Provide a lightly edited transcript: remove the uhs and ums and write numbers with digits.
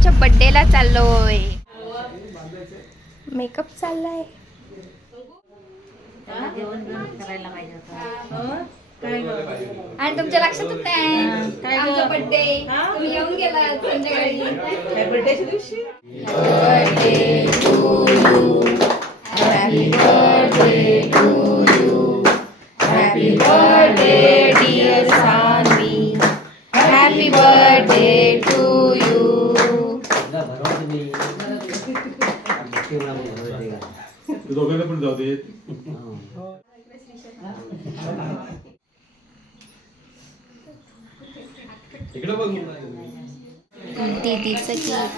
भावाच्या बर्थडेला चाललोय. मेकअप चाललाय. आणि तुमच्या लक्षातच नाही आमचा बर्थडे. तुम्ही येऊन गेला संध्याकाळी. बर्थडेच्या दिवशी birthday to you, happy birthday to you, happy birthday dear Sanvi, happy birthday to you. दोघांना पण जाऊ दे. इकडे बघ दीदीचं केक.